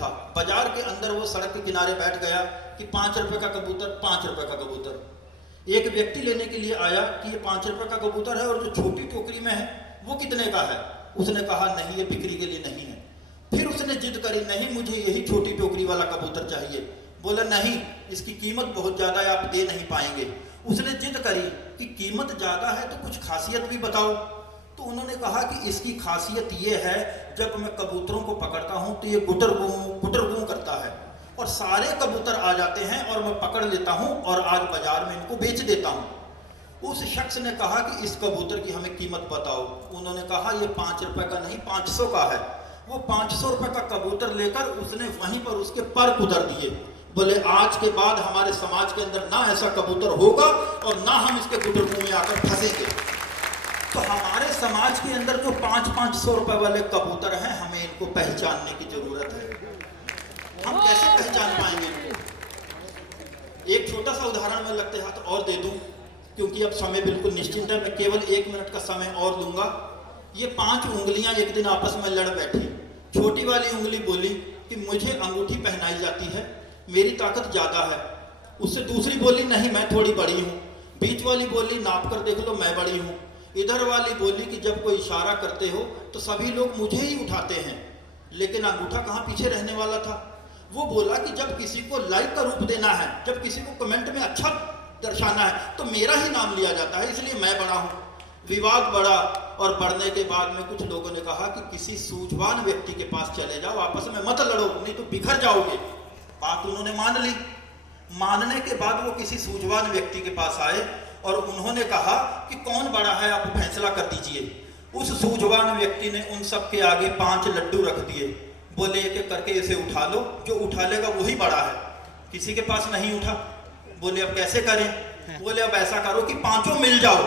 था। बाजार के अंदर वो सड़क के किनारे बैठ गया कि 5 रुपए का कबूतर, 5 रुपए का कबूतर। एक व्यक्ति लेने के लिए आया कि ये 5 रुपए का कबूतर है और जो छोटी टोकरी में है वो कितने का है। उसने कहा नहीं, ये बिक्री के लिए नहीं है। फिर उसने जिद करी, नहीं मुझे यही छोटी टोकरी वाला कबूतर चाहिए। बोला नहीं, इसकी कीमत बहुत ज़्यादा है, आप दे नहीं पाएंगे। उसने जिद करी कि कीमत ज़्यादा है तो कुछ खासियत भी बताओ। तो उन्होंने कहा कि इसकी खासियत ये है, जब मैं कबूतरों को पकड़ता हूँ तो ये गुटर गूं करता है और सारे कबूतर आ जाते हैं और मैं पकड़ लेता हूँ और आज बाजार में इनको बेच देता हूँ। उस शख्स ने कहा कि इस कबूतर की हमें कीमत बताओ। उन्होंने कहा ये 5 रुपए का नहीं, 500 का है। वो 500 रुपए का कबूतर लेकर उसने वहीं पर उसके पर कुतर दिए। बोले आज के बाद हमारे समाज के अंदर ना ऐसा कबूतर होगा और ना हम इसके गुटरगू में आकर फंसेंगे। तो हमारे समाज के अंदर जो 500 रुपए वाले कबूतर हैं, हमें इनको पहचानने की जरूरत है। हम कैसे पहचान पाएंगे इनको? एक छोटा सा उदाहरण मैं लगते हाथ और दे दूं, क्योंकि अब समय बिल्कुल निश्चिंत है। मैं केवल 1 मिनट का समय और दूंगा। ये 5 उंगलियां एक दिन आपस में लड़ बैठी। छोटी वाली उंगली बोली कि मुझे अंगूठी पहनाई जाती है, मेरी ताकत ज्यादा है। उससे दूसरी बोली नहीं, मैं थोड़ी बड़ी हूँ। बीच वाली बोली नाप कर देख लो, मैं बड़ी हूँ। इधर वाली बोली कि जब कोई इशारा करते हो तो सभी लोग मुझे ही उठाते हैं, लेकिन अंगूठा कहाँ पीछे रहने वाला था। वो बोला कि जब किसी को लाइक का रूप देना है, जब किसी को कमेंट में अच्छा दर्शाना है तो मेरा ही नाम लिया जाता है, इसलिए मैं बड़ा हूँ। विवाद बढ़ा और बढ़ने के बाद में कुछ लोगों ने कहा कि किसी सूझवान व्यक्ति के पास चले जाओ, आपस में मत लड़ो, नहीं तो बिखर जाओगे। बात उन्होंने मान ली। मानने के बाद वो किसी सूझवान व्यक्ति के पास आए और उन्होंने कहा कि कौन बड़ा है, आप फैसला कर दीजिए। उस सूझवान व्यक्ति ने उन सब के आगे 5 लड्डू रख दिए। बोले एक एक करके इसे उठा लो, जो उठा लेगा वही बड़ा है। किसी के पास नहीं उठा। बोले अब कैसे करें? बोले अब ऐसा करो कि 5 मिल जाओ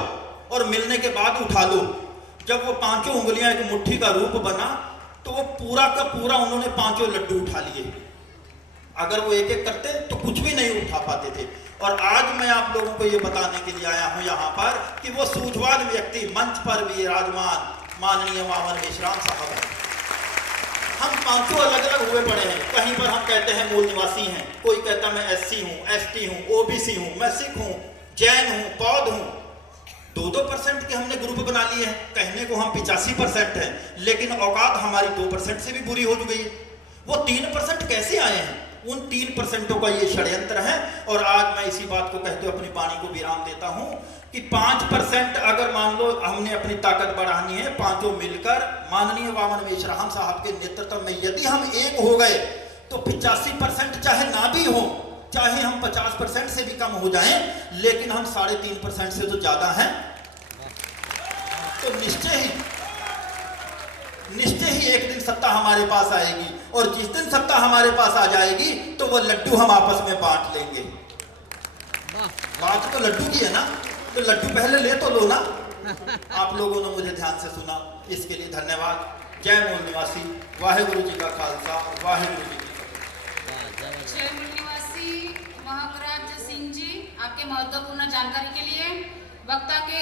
और मिलने के बाद उठा लो। जब वो 5 उंगलियां एक मुट्ठी का रूप बना तो वो पूरा का पूरा उन्होंने 5 लड्डू उठा लिए। अगर वो एक एक करते तो कुछ भी नहीं उठा पाते थे। और आज मैं आप लोगों को ये बताने के लिए आया हूं यहाँ पर कि वो सूझवान व्यक्ति मंच पर विराजमान माननीय वामन मेश्राम साहब हैं। हम 5 अलग अलग हुए पड़े हैं। कहीं पर हम कहते हैं मूल निवासी हैं, कोई कहता मैं SC हूँ, ST हूँ, OBC हूँ, मैं सिख हूँ, जैन हूँ, बौद्ध हूँ। 2% के हमने ग्रुप बना लिए हैं। कहने को हम 85% हैं, लेकिन औकात हमारी 2% से भी बुरी हो गई है। वो 3% कैसे आए हैं? उन 3% का ये षड्यंत्र है। और आज मैं इसी बात को कहते हुए अपनी वाणी को विराम देता हूं कि 5% अगर मान लो हमने अपनी ताकत बढ़ानी है, 5 मिलकर माननीय वामन मेश्राम साहब के नेतृत्व में यदि हम एक हो गए तो 85% चाहे ना भी हो, चाहे हम 50% से भी कम हो जाएं, लेकिन हम 3.5% से तो ज्यादा हैं। तो निश्चय ही एक दिन सत्ता हमारे पास आएगी और जिस दिन सत्ता हमारे पास आ जाएगी तो वो लड्डू हम आपस में बांट लेंगे। बात तो लड्डू की है ना, तो लड्डू पहले ले तो लो ना। आप लोगों ने मुझे ध्यान से सुना, इसके लिए धन्यवाद। जय मूल निवासी, वाहेगुरु जी का खालसा, वाहेगुरु जी की फतेह। जय मूल निवासी महकराज सिंह जी, आपके महत्वपूर्ण जानकारी के लिए वक्ता के